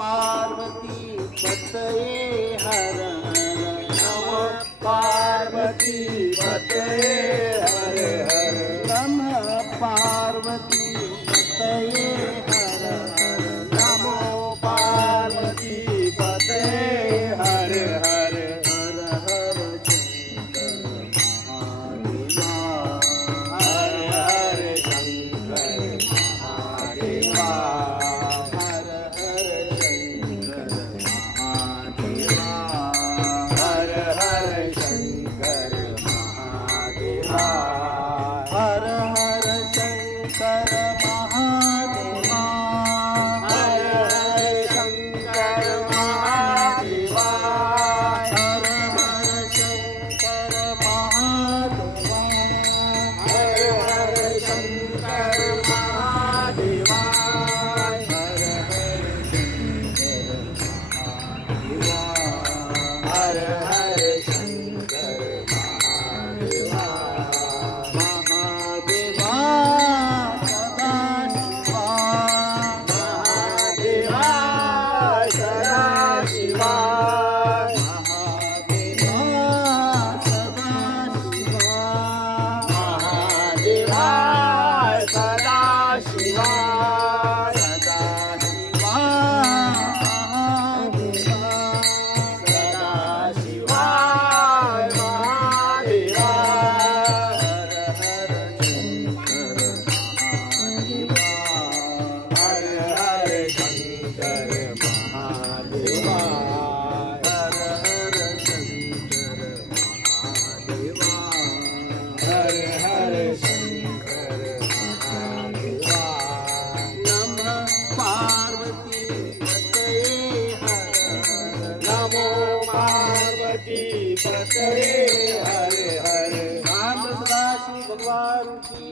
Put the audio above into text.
पार्वती पतये हर हर नमो पार्वती पतये हर हर नमः पार्वती पतये हर हर नमो पार्वती पतये हर हर हर हर शंकर महादेवा हर हर शंकर महादेवा हर हर शंकर महादेवा हर हर शंकर महादेवा हर हर शंकर महादेवा हर हर शंकर महादेवा हर हर शंकर महादेवा महादेवा महादेवा सदाशिवा महादेवा सदाशिवा सदाशिवा सदाशिवा महादेवा हर हर शंकर महादेवा हर हर शंकर महादेवा हर हर शंकर महादेवा नमः पार्वती पतये हर हर नमो पार्वती पतये हर हर राम सदा शिव भगवान की